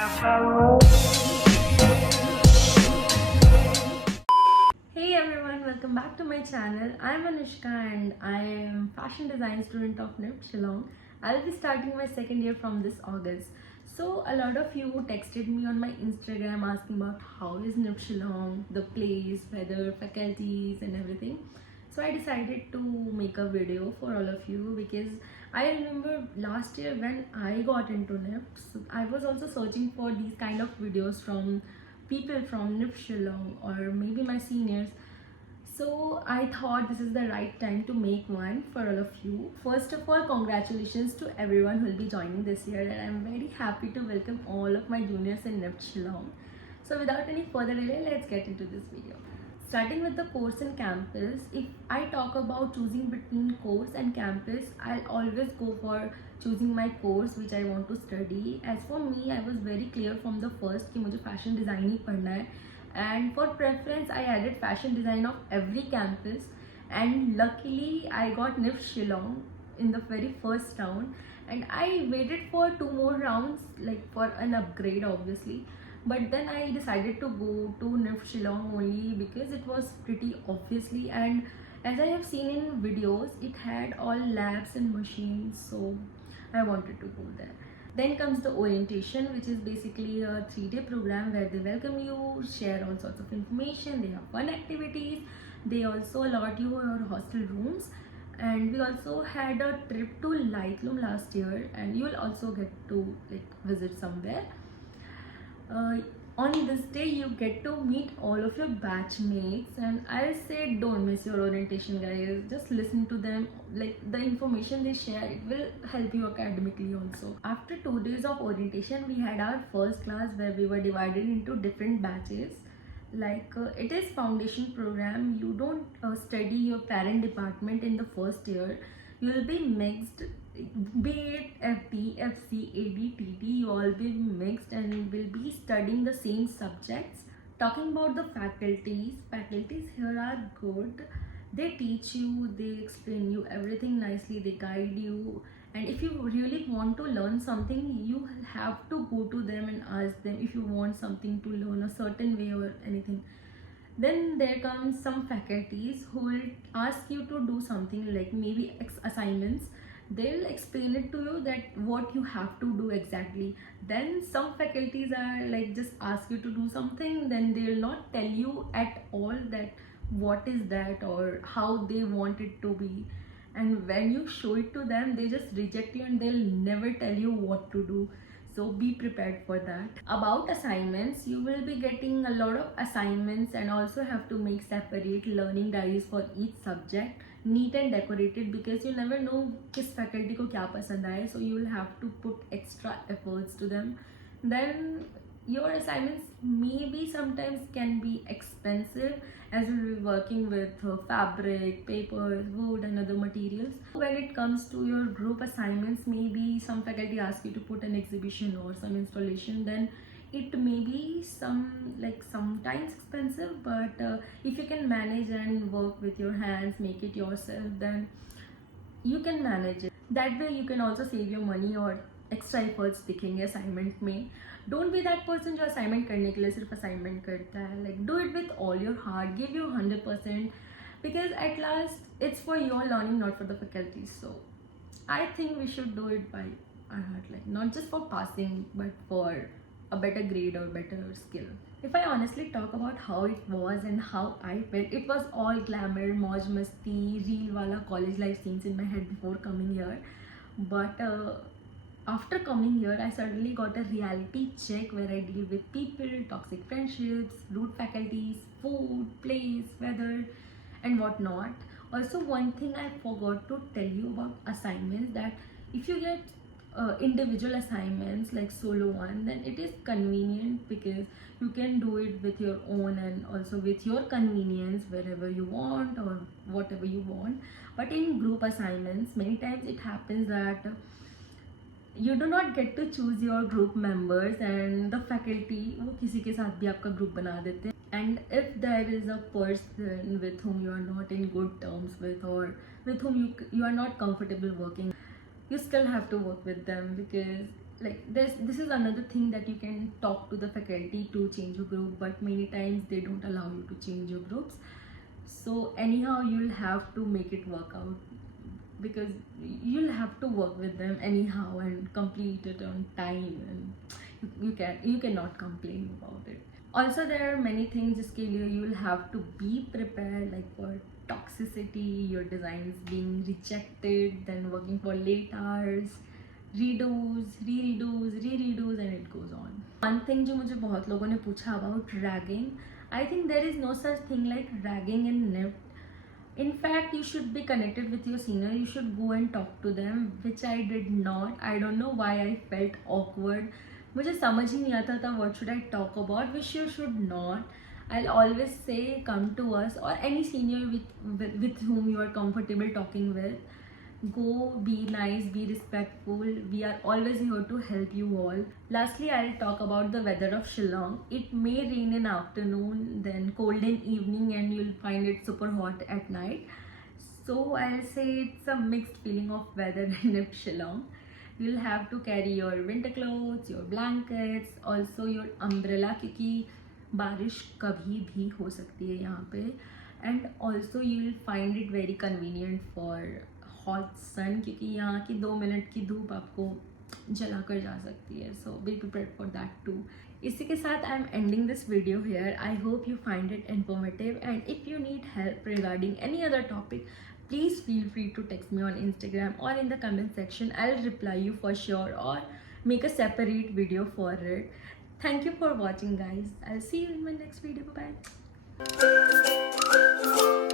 Hey everyone, welcome back to my channel. I am Anushka and I am fashion design student of NIPT Shillong. I'll be starting my second year from this August. So a lot of you texted me on my Instagram asking about how is NIPT Shillong, the place, weather, faculties and everything. So I decided to make a video for all of you because I remember last year when I got into NIPT, so I was also searching for these kind of videos from people from NIPT Shillong or maybe my seniors. So I thought this is the right time to make one for all of you. First of all, congratulations to everyone who will be joining this year, and I'm very happy to welcome all of my juniors in NIPT Shillong. So without any further delay, let's get into this video. Starting with the course and campus, if I talk about choosing between course and campus, I'll always go for choosing my course which I want to study. As for me, I was very clear from the first कि मुझे fashion design ही पढ़ना है, and for preference I added fashion design of every campus, and luckily I got NIPT Shillong in the very first round, and I waited for 2 more rounds like for an upgrade obviously. But then I decided to go to NIPT Shillong only because it was pretty obviously, and as I have seen in videos, it had all labs and machines, so I wanted to go there. Then comes the orientation, which is basically a 3-day program where they welcome you, share all sorts of information, they have fun activities, they also allot you your hostel rooms, and we also had a trip to Lightroom last year, and you will also get to like visit somewhere. On this day you get to meet all of your batchmates, and I'll say don't miss your orientation guys, just listen to them, like the information they share, it will help you academically also. After 2 days of orientation, we had our first class where we were divided into different batches. It is foundation program, you don't study your parent department in the first year, you will be mixed, be it FT, FC, AD, TT, you all be mixed and will be studying the same subjects. Talking about the faculties here are good. They teach you, they explain you everything nicely, they guide you, and if you really want to learn something, you have to go to them and ask them if you want something to learn a certain way or anything. Then there comes some faculties who will ask you to do something like maybe assignments. They'll explain it to you that what you have to do exactly. Then some faculties are like just ask you to do something, then they'll not tell you at all that what is that or how they want it to be, and when you show it to them they just reject you and they'll never tell you what to do. So be prepared for that. About assignments, you will be getting a lot of assignments and also have to make separate learning diaries for each subject, neat and decorated, because you never know किस faculty को क्या पसंद आए, so you will have to put extra efforts to them. Then your assignments maybe sometimes can be expensive as you'll be working with fabric, papers, wood and other materials. When it comes to your group assignments, maybe some faculty ask you to put an exhibition or some installation, then it may be sometimes expensive, but if you can manage and work with your hands, make it yourself, then you can manage it. That way you can also save your money or extra efforts दिखेंगे assignment में. Don't be that person जो assignment करने के लिए सिर्फ assignment करता है. Like do it with all your heart, give your 100%, because at last it's for your learning, not for the faculty. So I think we should do it by our heart, like not just for passing but for a better grade or better skill. If I honestly talk about how it was and how I felt, it was all glamour, mauj masti, real wala college life scenes in my head before coming here. But after coming here, I suddenly got a reality check where I deal with people, toxic friendships, rude faculties, food, place, weather, and whatnot. Also, one thing I forgot to tell you about assignments, that if you get individual assignments like solo one, then it is convenient because you can do it with your own and also with your convenience wherever you want or whatever you want. But in group assignments, many times it happens that you do not get to choose your group members and the faculty वो किसी के साथ भी आपका group बना देते हैं. And if there is a person with whom you are not in good terms with, or with whom you are not comfortable working, you still have to work with them because like this is another thing that you can talk to the faculty to change your group, but many times they don't allow you to change your groups. So anyhow you'll have to make it work out, because you'll have to work with them anyhow and complete it on time, and you cannot complain about it. Also there are many things जिसके लिए you will have to be prepared, like for toxicity, your designs being rejected, then working for late hours, redos, re-redos, and it goes on. One thing जो मुझे बहुत लोगों ने पूछा about ragging, I think there is no such thing like ragging in NIFT. In fact, you should be connected with your senior. You should go and talk to them, which I did not. I don't know why I felt awkward. मुझे समझ ही नहीं आता था what should I talk about, which you should not. I'll always say come to us or any senior with whom you are comfortable talking with. Go, be nice, be respectful. We are always here to help you all. Lastly, I'll talk about the weather of Shillong. It may rain in afternoon, then cold in evening, and you'll find it super hot at night. So I'll say it's a mixed feeling of weather in Shillong. You'll have to carry your winter clothes, your blankets, also your umbrella, क्योंकि बारिश कभी भी हो सकती है यहाँ पे. And also you'll find it very convenient for hot sun, क्योंकि यहाँ की 2 मिनट की धूप आपको जला कर जा सकती है. So be prepared for that too. इसी के साथ I am ending this video here. I hope you find it informative, and if you need help regarding any other topic, please feel free to text me on Instagram or in the comment section. I'll reply you for sure or make a separate video for it. Thank you for watching, guys. I'll see you in my next video. Bye bye.